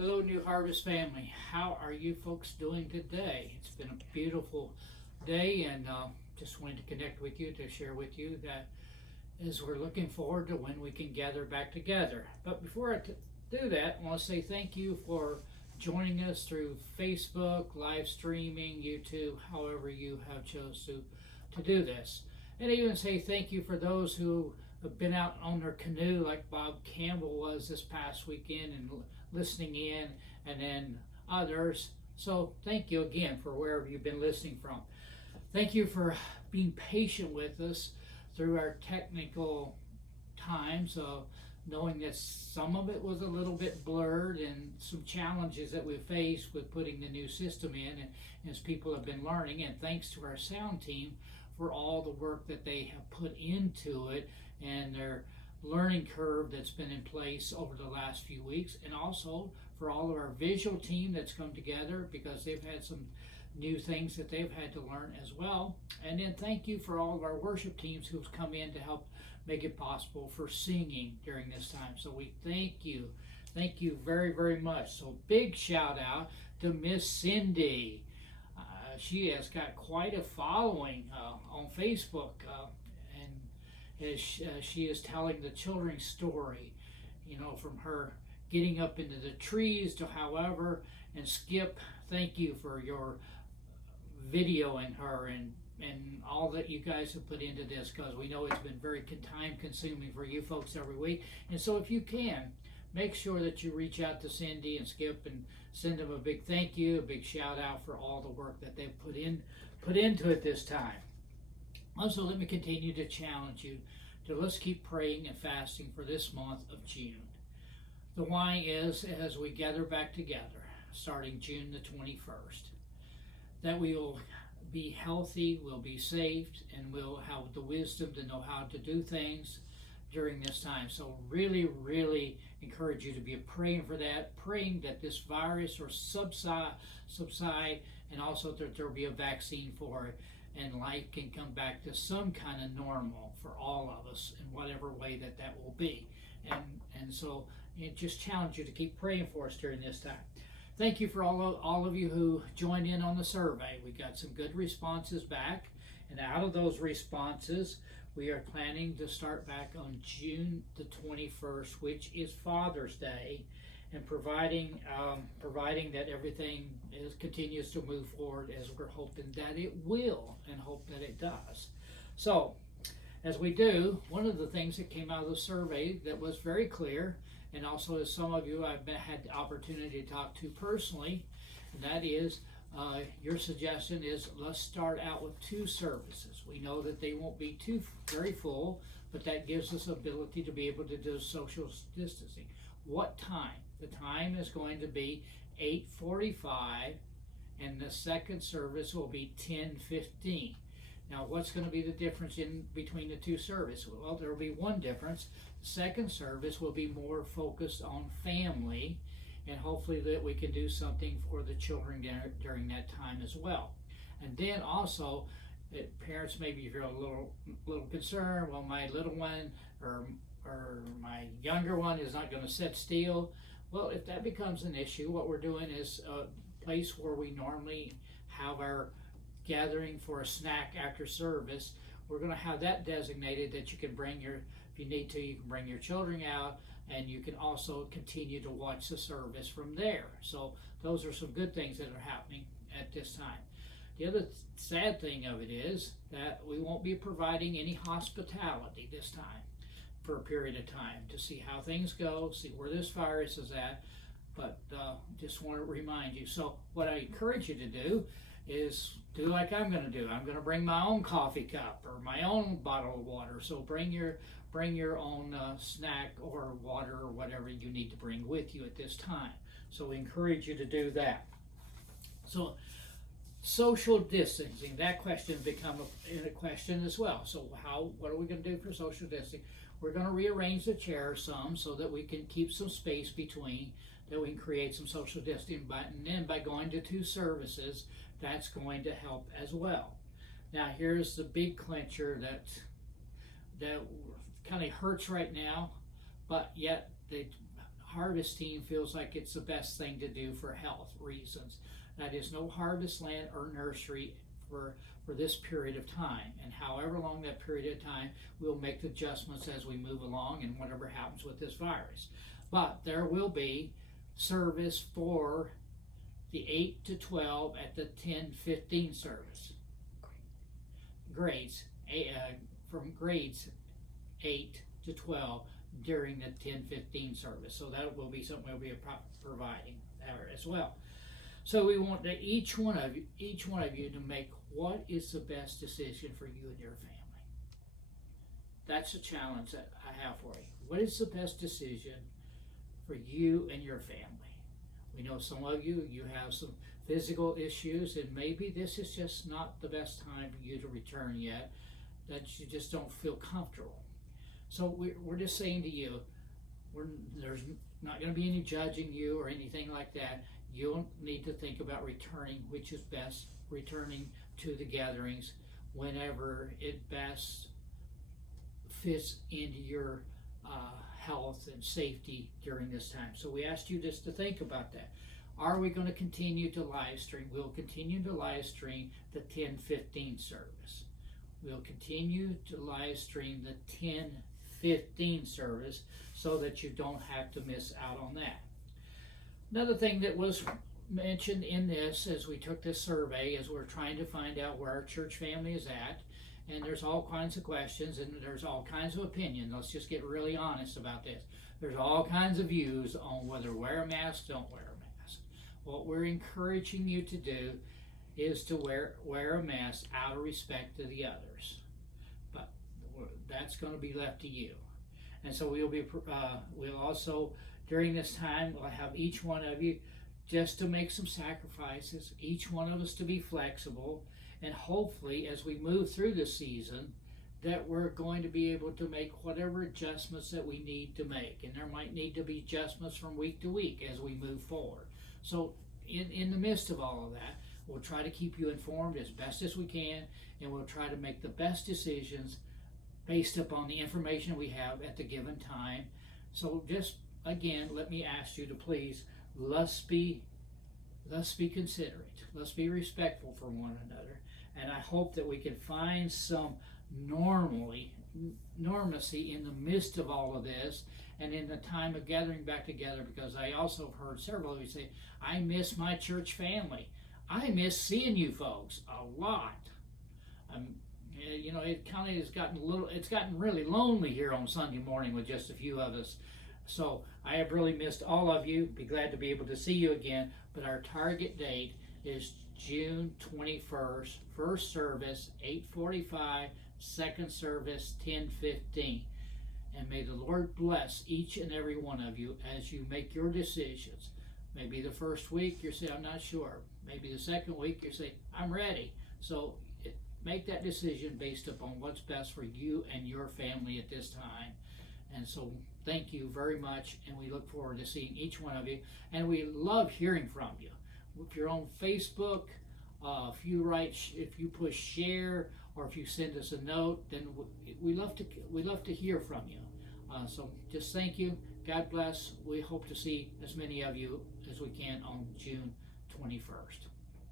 Hello, New Harvest family. How are you folks doing today? It's been a beautiful day, and just wanted to connect with you to share with you that as we're looking forward to when we can gather back together. But before do that, I want to say thank you for joining us through Facebook, live streaming, YouTube, however you have chose to do this. And even say thank you for those who have been out on their canoe, like Bob Campbell was this past weekend, and listening in, and then others. So thank you again for wherever you've been listening from. Thank you for being patient with us through our technical times of knowing that some of it was a little bit blurred and some challenges that we faced with putting the new system in, and as people have been learning, and thanks to our sound team for all the work that they have put into it and their learning curve that's been in place over the last few weeks, and also for all of our visual team that's come together because they've had some new things that they've had to learn as well. And then thank you for all of our worship teams who've come in to help make it possible for singing during this time. So we thank you. Thank you very, very much. So big shout out to Miss Cindy. She has got quite a following on Facebook, and as she is telling the children's story, from her getting up into the trees to however. And Skip, thank you for your videoing her and all that you guys have put into this, because we know it's been very time consuming for you folks every week. And so if you can, make sure that you reach out to Cindy and Skip and send them a big thank you, a big shout out for all the work that they've put into it this time. Also, let me continue to challenge you to let's keep praying and fasting for this month of June. The why is, as we gather back together, starting June the 21st, that we will be healthy, we'll be saved, and we'll have the wisdom to know how to do things during this time. So really, really encourage you to be praying for that, praying that this virus will subside, and also that there will be a vaccine for it, and life can come back to some kind of normal for all of us in whatever way that will be. And so it just challenge you to keep praying for us during this time. Thank you for all of you who joined in on the survey. We got some good responses back, and out of those responses, we are planning to start back on June the 21st, which is Father's Day, and providing that everything continues to move forward as we're hoping that it will, and hope that it does. So, as we do, one of the things that came out of the survey that was very clear, and also as some of you I've had the opportunity to talk to personally, and that is your suggestion is let's start out with 2 services. We know that they won't be too very full, but that gives us ability to be able to do social distancing. What time? The time is going to be 8:45, and the second service will be 10:15. Now, what's going to be the difference in between the 2 services? Well, there will be one difference. The second service will be more focused on family, and hopefully that we can do something for the children during that time as well. And then also, parents maybe feel a little concerned. Well, my little one or my younger one is not going to sit still. Well, if that becomes an issue, what we're doing is a place where we normally have our gathering for a snack after service. We're going to have that designated that you can bring if you need to, you can bring your children out, and you can also continue to watch the service from there. So those are some good things that are happening at this time. The other sad thing of it is that we won't be providing any hospitality this time for a period of time to see how things go, see where this virus is at, but just want to remind you. So what I encourage you to do is do like I'm going to do. I'm going to bring my own coffee cup or my own bottle of water. So bring your own snack or water or whatever you need to bring with you at this time. So we encourage you to do that. So social distancing, that question become a question as well. So what are we going to do for social distancing? We're going to rearrange the chairs some so that we can keep some space between, that we can create some social distancing. And then by going to 2 services, that's going to help as well. Now here's the big clincher that kind of hurts right now, but yet harvesting feels like it's the best thing to do for health reasons. That is no harvest land or nursery for this period of time. And however long that period of time, we'll make the adjustments as we move along and whatever happens with this virus. But there will be service for the 8 to 12 at the 10:15 service. Grades, from grades 8 to 12 during the 10:15 service. So that will be something we'll be providing there as well. So we want each one of you to make what is the best decision for you and your family. That's a challenge that I have for you. What is the best decision for you and your family? We know some of you have some physical issues, and maybe this is just not the best time for you to return yet, that you just don't feel comfortable. So we're just saying to you, there's not going to be any judging you or anything like that. You'll need to think about returning, which is best, returning to the gatherings whenever it best fits into your health and safety during this time. So we asked you just to think about that. Are we going to continue to live stream? We'll continue to live stream the 10:15 service. We'll continue to live stream the 10:15 service so that you don't have to miss out on that. Another thing that was mentioned in this as we took this survey is we're trying to find out where our church family is at, and there's all kinds of questions and there's all kinds of opinions. Let's just get really honest about this. There's all kinds of views on whether wear a mask, don't wear a mask. What we're encouraging you to do is to wear a mask out of respect to the others, but that's going to be left to you. And so we'll also during this time we'll have each one of you just to make some sacrifices, each one of us to be flexible, and hopefully as we move through the season that we're going to be able to make whatever adjustments that we need to make. And there might need to be adjustments from week to week as we move forward. So in the midst of all of that, we'll try to keep you informed as best as we can, and we'll try to make the best decisions based upon the information we have at the given time. So just again, let me ask you to please, let's be considerate. Let's be respectful for one another. And I hope that we can find some normalcy in the midst of all of this and in the time of gathering back together, because I also have heard several of you say, I miss my church family. I miss seeing you folks a lot. It kind of has gotten really lonely here on Sunday morning with just a few of us. So I have really missed all of you. Be glad to be able to see you again. But our target date is June 21st. First service, 8:45. Second service, 10:15. And may the Lord bless each and every one of you as you make your decisions. Maybe the first week you say, I'm not sure. Maybe the second week you say, I'm ready. So make that decision based upon what's best for you and your family at this time. And so thank you very much, and we look forward to seeing each one of you. And we love hearing from you. If you're on Facebook, if you push share, or if you send us a note, then we love to hear from you. So just thank you. God bless. We hope to see as many of you as we can on June 21st.